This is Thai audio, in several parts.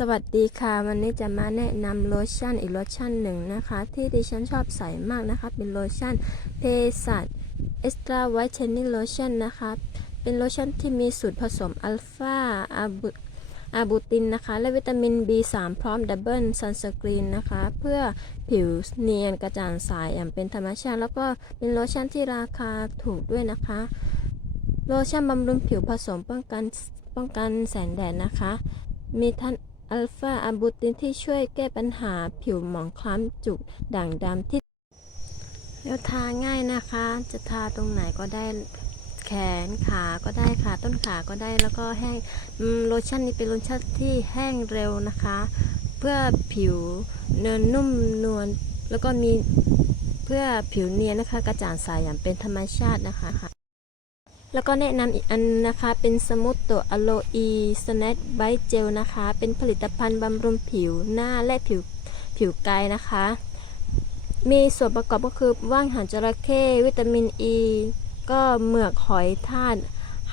สวัสดีค่ะ วันนี้จะมาแนะนำโลชั่นอีกโลชั่นหนึ่งนะคะ ที่ดิฉันชอบใส่มากนะคะ เป็นโลชั่นเพสัตเอ็กซ์ตร้าไวท์เทนนิ่งโลชั่นนะคะ เป็นโลชั่นที่มีสูตรผสมอัลฟาอาบูอาบูตินนะคะ และวิตามิน B3 พร้อมดับเบิลซันสกรีนนะคะ เพื่อผิวเนียนกระจ่างใสอย่างเป็นธรรมชาติ แล้วก็เป็นโลชั่นที่ราคาถูกด้วยนะคะ โลชั่นบำรุงผิวผสมป้องกันป้องกันแสงแดดนะคะ มีท่าน อัลฟาอะบูตินที่ช่วยแก้ปัญหาผิวหมองคล้ำจุกด่างดำที่แล้วทาง่ายนะคะ จะทาตรงไหนก็ได้แขนขาก็ได้ค่ะ ต้นขาก็ได้แล้วก็แห้งโลชั่นนี้เป็นโลชั่นที่แห้งเร็วนะคะ เพื่อผิวเนินนุ่มนวลแล้วก็มีเพื่อผิวเนียนนะคะ กระจ่างใสอย่างเป็นธรรมชาตินะคะ แล้วก็แนะนำอีกอันนะคะเป็นสมุตโตอะโลอีสแนทไบเจลนะคะ เป็นผลิตภัณฑ์บำรุงผิวหน้าและผิวผิวกายนะคะ มีส่วนประกอบก็คือว่างหางจระเข้วิตามินอ e, ีก็เหมือกหอยธาตุ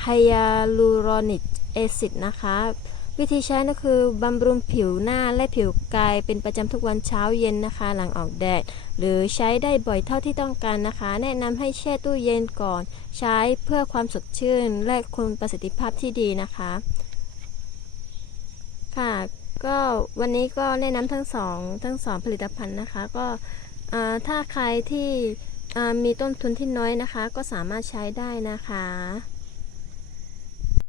ไฮยาลูรอนิกแอซิดนะคะ วิธีใช้ก็คือบำรุงผิวหน้าและผิวกายเป็นประจำทุกวันเช้าเย็นนะคะ หลังออกแดด หรือใช้ได้บ่อยเท่าที่ต้องการนะคะ แนะนำให้แช่ตู้เย็นก่อน ใช้เพื่อความสดชื่นและคงประสิทธิภาพที่ดีนะคะ ค่ะก็วันนี้ก็แนะนำทั้งสองทั้งสองผลิตภัณฑ์นะคะก็ถ้าใครที่มีต้นทุนที่น้อยนะคะ ก็สามารถใช้ได้นะคะ